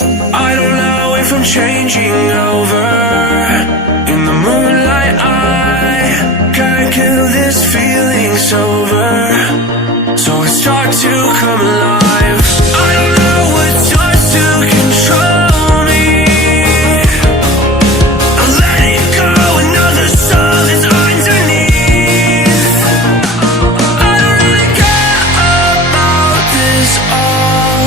I don't know if I'm changing over. In the moonlight I can't kill this feeling sober. So I start to come alive. I don't know what starts to control me. I let it go, another soul that's underneath. I don't really care about this all.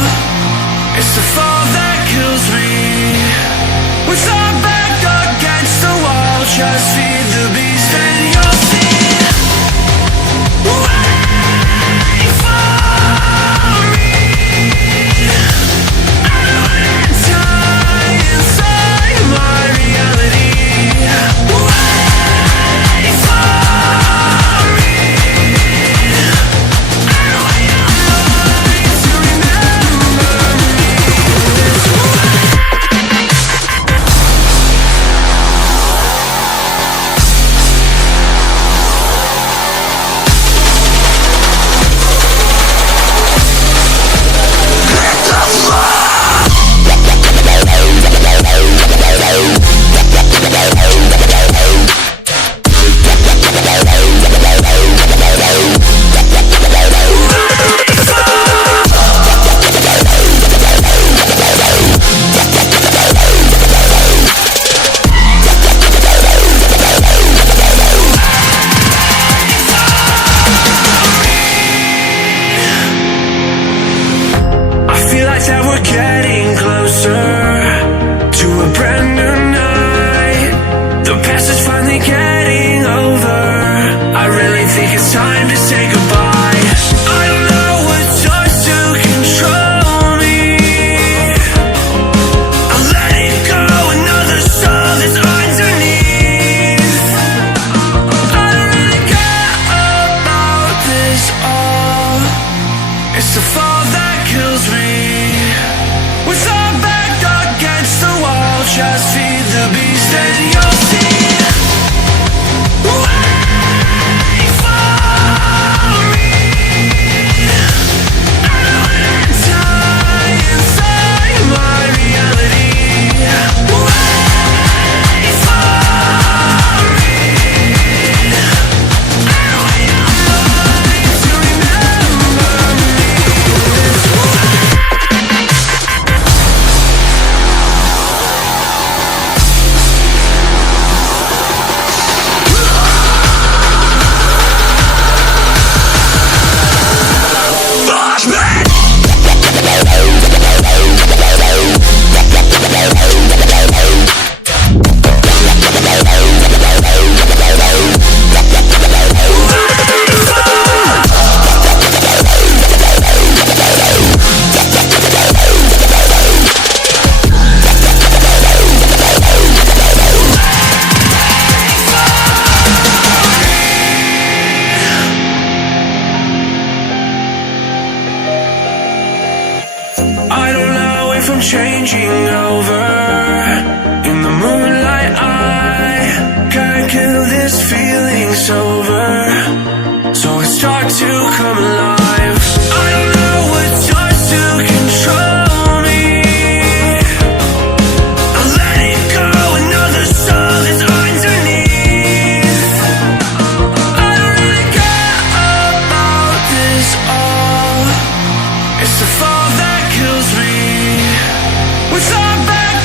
It's the fall that kills me. With our back against the wall, just feed the beast and you'll see. Wait for me. I don't wanna die inside my reality. Wait for me. I don't want your mind to remember me this way. That we're getting closer to a brand new night. The past is finally getting over. I really think it's time to say goodbye. I don't know what starts to control me. I let it go, another soul that's underneath. I don't really care about this all. It's the fall that kills me. With our back against the wall, just feed the beast and you'll see. Wait for me. I don't wanna die inside my reality. Wait for me. I don't want your mind to remember me this way. I don't know if I'm changing over. In the moonlight I can't kill this feeling sober. So I start to come alive. I don't know what starts to control me. I let it go, another soul that's underneath. I don't really care about this all. It's the fall that kills me. With our back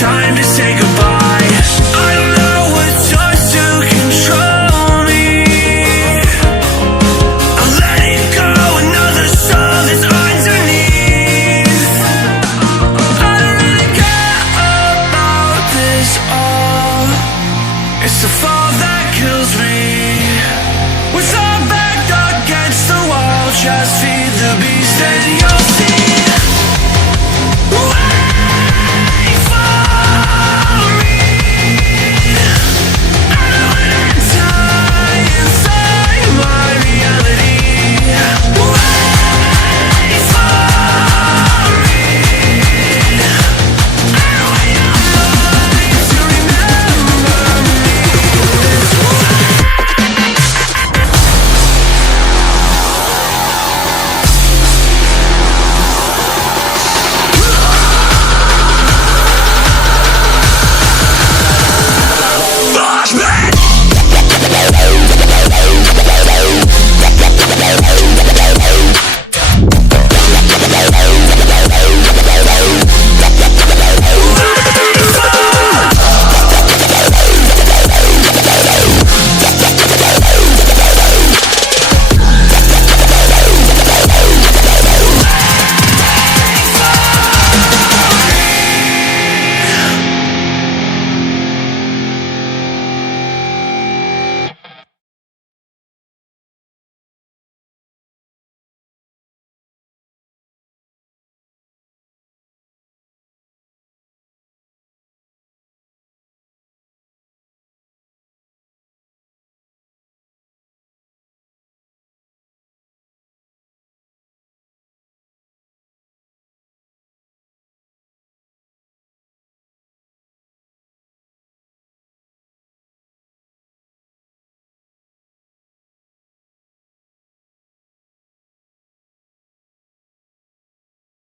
time to say goodbye. I don't know what starts to control me. I'll let it go, another soul that's underneath. I don't really care about this all. It's the fall that kills me. With our back against the wall, just feed the beast and